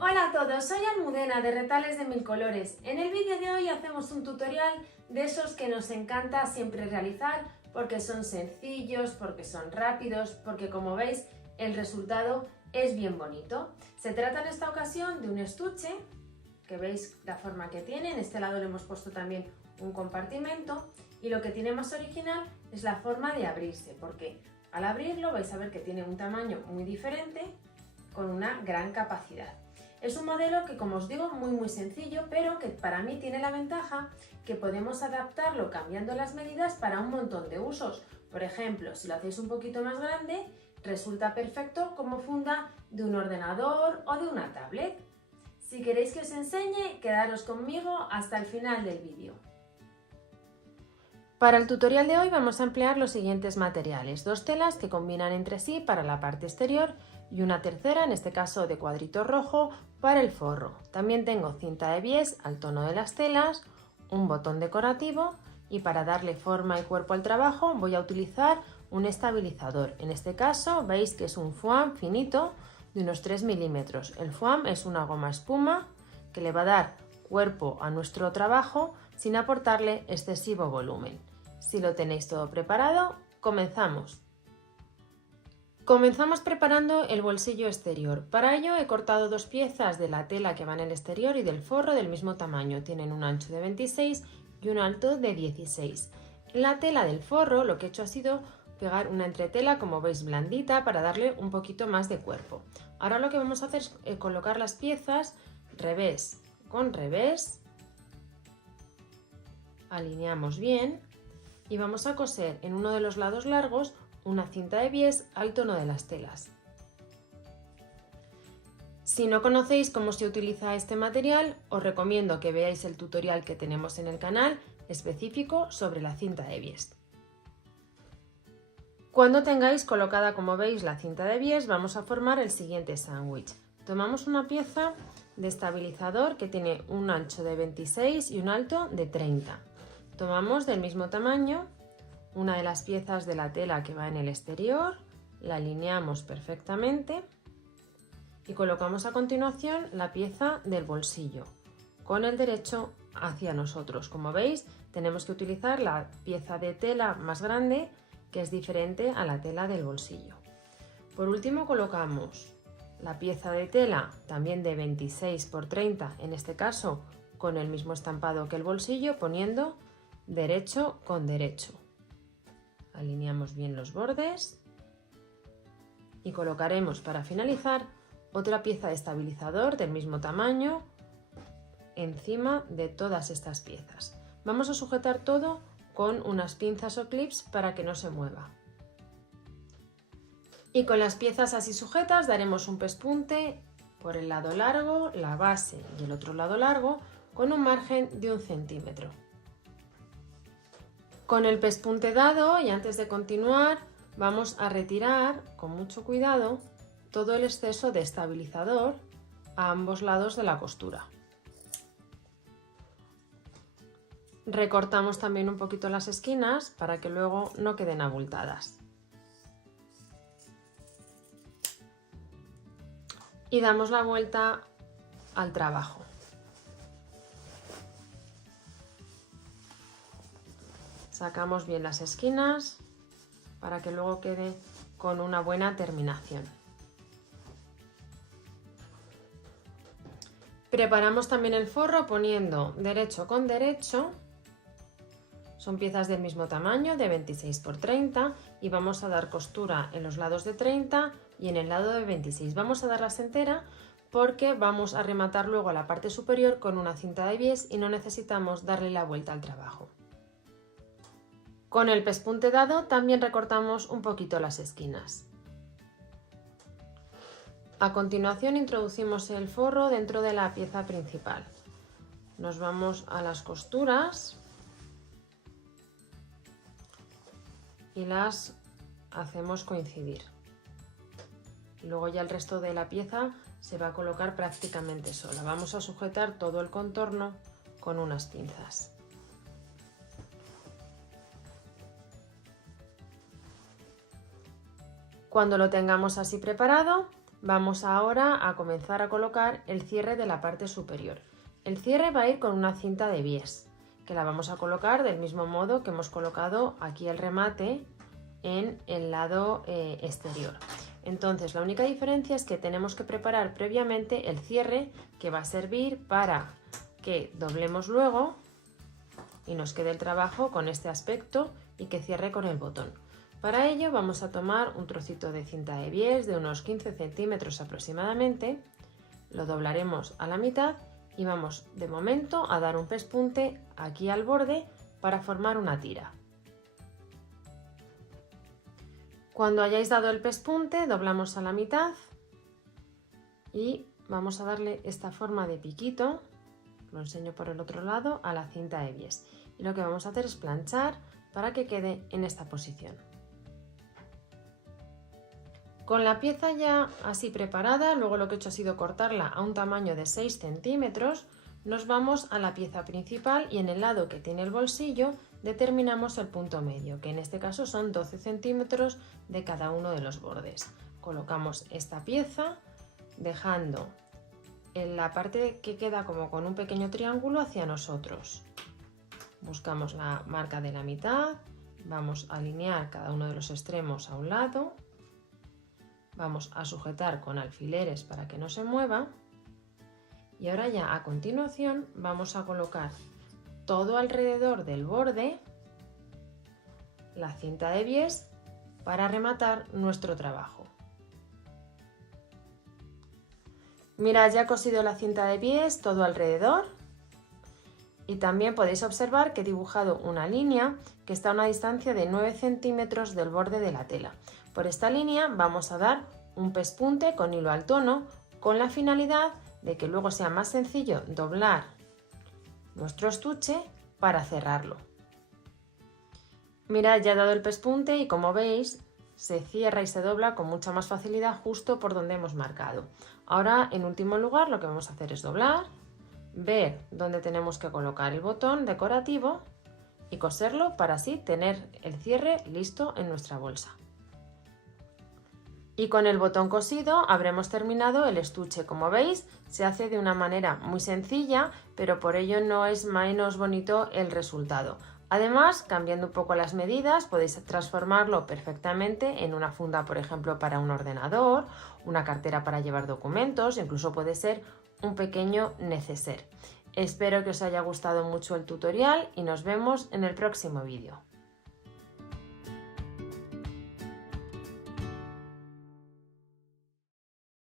Hola a todos, soy Almudena de Retales de Mil Colores. En el vídeo de hoy hacemos un tutorial de esos que nos encanta siempre realizar porque son sencillos, porque son rápidos, porque como veis el resultado es bien bonito. Se trata en esta ocasión de un estuche, que veis la forma que tiene. En este lado le hemos puesto también un compartimento y lo que tiene más original es la forma de abrirse, porque al abrirlo vais a ver que tiene un tamaño muy diferente con una gran capacidad. Es un modelo que, como os digo, muy sencillo, pero que para mí tiene la ventaja que podemos adaptarlo cambiando las medidas para un montón de usos. Por ejemplo, si lo hacéis un poquito más grande, resulta perfecto como funda de un ordenador o de una tablet. Si queréis que os enseñe, quedaros conmigo hasta el final del vídeo. Para el tutorial de hoy vamos a emplear los siguientes materiales: dos telas que combinan entre sí para la parte exterior y una tercera, en este caso de cuadrito rojo, para el forro. También tengo cinta de bies al tono de las telas, un botón decorativo y para darle forma y cuerpo al trabajo voy a utilizar un estabilizador. En este caso veis que es un foam finito de unos 3 milímetros. El foam es una goma espuma que le va a dar cuerpo a nuestro trabajo sin aportarle excesivo volumen. Si lo tenéis todo preparado, comenzamos. Comenzamos preparando el bolsillo exterior. Para ello he cortado dos piezas de la tela que va en el exterior y del forro del mismo tamaño. Tienen un ancho de 26 y un alto de 16. En la tela del forro lo que he hecho ha sido pegar una entretela, como veis, blandita, para darle un poquito más de cuerpo. Ahora lo que vamos a hacer es colocar las piezas revés con revés. Alineamos bien y vamos a coser en uno de los lados largos una cinta de bies al tono de las telas. Si no conocéis cómo se utiliza este material, os recomiendo que veáis el tutorial que tenemos en el canal específico sobre la cinta de bies. Cuando tengáis colocada, como veis, la cinta de bies, vamos a formar el siguiente sándwich. Tomamos una pieza de estabilizador que tiene un ancho de 26 y un alto de 30. Tomamos del mismo tamaño una de las piezas de la tela que va en el exterior, la alineamos perfectamente y colocamos a continuación la pieza del bolsillo con el derecho hacia nosotros. Como veis, tenemos que utilizar la pieza de tela más grande, que es diferente a la tela del bolsillo. Por último, colocamos la pieza de tela también de 26 por 30, en este caso con el mismo estampado que el bolsillo, poniendo derecho con derecho. Alineamos bien los bordes y colocaremos para finalizar otra pieza de estabilizador del mismo tamaño encima de todas estas piezas. Vamos a sujetar todo con unas pinzas o clips para que no se mueva. Y con las piezas así sujetas daremos un pespunte por el lado largo, la base y el otro lado largo con un margen de 1 centímetro. Con el pespunte dado y antes de continuar vamos a retirar con mucho cuidado todo el exceso de estabilizador a ambos lados de la costura. Recortamos también un poquito las esquinas para que luego no queden abultadas. Y damos la vuelta al trabajo. Sacamos bien las esquinas para que luego quede con una buena terminación. Preparamos también el forro poniendo derecho con derecho. Son piezas del mismo tamaño, de 26 por 30, y vamos a dar costura en los lados de 30 y en el lado de 26. Vamos a darlas entera porque vamos a rematar luego a la parte superior con una cinta de bies y no necesitamos darle la vuelta al trabajo. Con el pespunte dado también recortamos un poquito las esquinas. A continuación introducimos el forro dentro de la pieza principal. Nos vamos a las costuras y las hacemos coincidir. Luego ya el resto de la pieza se va a colocar prácticamente sola. Vamos a sujetar todo el contorno con unas pinzas. Cuando lo tengamos así preparado, Vamos ahora a comenzar a colocar el cierre de la parte superior. El cierre va a ir con una cinta de bies, que la vamos a colocar del mismo modo que hemos colocado aquí el remate en el lado exterior. Entonces la única diferencia es que tenemos que preparar previamente el cierre, que va a servir para que doblemos luego y nos quede el trabajo con este aspecto y que cierre con el botón. Para ello vamos a tomar un trocito de cinta de bies de unos 15 centímetros aproximadamente, lo doblaremos a la mitad y vamos de momento a dar un pespunte aquí al borde para formar una tira. Cuando hayáis dado el pespunte, doblamos a la mitad y vamos a darle esta forma de piquito, lo enseño por el otro lado, a la cinta de bies. Y lo que vamos a hacer es planchar para que quede en esta posición. Con la pieza ya así preparada, luego lo que he hecho ha sido cortarla a un tamaño de 6 centímetros, nos vamos a la pieza principal y en el lado que tiene el bolsillo determinamos el punto medio, que en este caso son 12 centímetros de cada uno de los bordes. Colocamos esta pieza dejando en la parte que queda como con un pequeño triángulo hacia nosotros. Buscamos la marca de la mitad, vamos a alinear cada uno de los extremos a un lado. Vamos a sujetar con alfileres para que no se mueva y ahora ya a continuación vamos a colocar todo alrededor del borde la cinta de bies para rematar nuestro trabajo. Mirad, ya he cosido la cinta de bies todo alrededor y también podéis observar que he dibujado una línea que está a una distancia de 9 centímetros del borde de la tela. Por esta línea vamos a dar un pespunte con hilo al tono con la finalidad de que luego sea más sencillo doblar nuestro estuche para cerrarlo. Mirad, ya he dado el pespunte y como veis se cierra y se dobla con mucha más facilidad justo por donde hemos marcado. Ahora en último lugar lo que vamos a hacer es doblar, ver dónde tenemos que colocar el botón decorativo y coserlo para así tener el cierre listo en nuestra bolsa. Y con el botón cosido habremos terminado el estuche. Como veis, se hace de una manera muy sencilla, pero por ello no es menos bonito el resultado. Además, cambiando un poco las medidas, podéis transformarlo perfectamente en una funda, por ejemplo, para un ordenador, una cartera para llevar documentos, incluso puede ser un pequeño neceser. Espero que os haya gustado mucho el tutorial y nos vemos en el próximo vídeo.